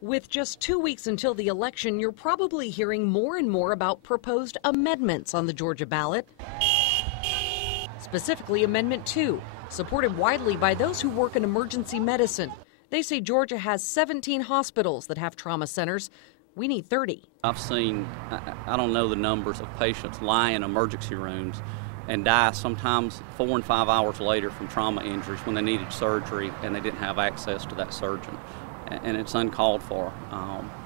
With just 2 weeks until the election, you're probably hearing more and more about proposed amendments on the Georgia ballot. Specifically, Amendment 2, supported widely by those who work in emergency medicine. They say Georgia has 17 hospitals that have trauma centers. We need 30. I've seen, I don't know the numbers of patients lie in emergency rooms and die sometimes 4 and 5 hours later from trauma injuries when they needed surgery and they didn't have access to that surgeon. And it's uncalled for.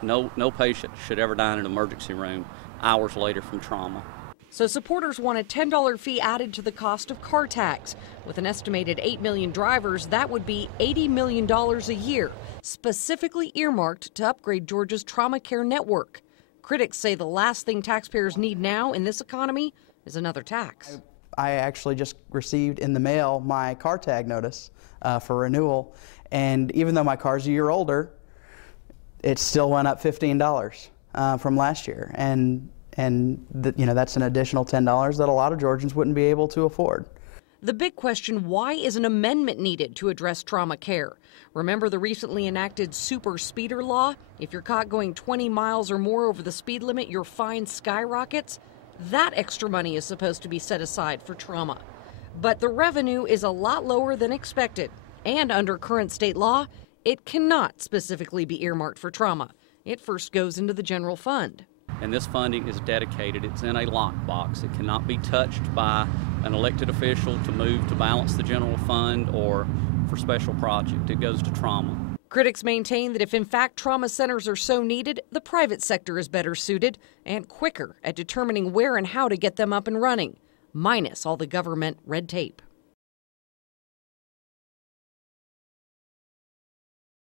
No patient should ever die in an emergency room hours later from trauma. So supporters want a $10 fee added to the cost of car tax. With an estimated 8 million drivers, that would be $80 million a year, specifically earmarked to upgrade Georgia's trauma care network. Critics say the last thing taxpayers need now in this economy is another tax. I actually just received in the mail my car tag notice for renewal, and even though my car's a year older, it still went up $15 from last year, and that's an additional $10 that a lot of Georgians wouldn't be able to afford. The big question, why is an amendment needed to address trauma care? Remember the recently enacted super speeder law? If you're caught going 20 miles or more over the speed limit, your fine skyrockets. That extra money is supposed to be set aside for trauma. But the revenue is a lot lower than expected. And under current state law, it cannot specifically be earmarked for trauma. It first goes into the general fund. And this funding is dedicated. It's in a lockbox. It cannot be touched by an elected official to move to balance the general fund or for special project. It goes to trauma. Critics maintain that if in fact trauma centers are so needed, the private sector is better suited and quicker at determining where and how to get them up and running, minus all the government red tape.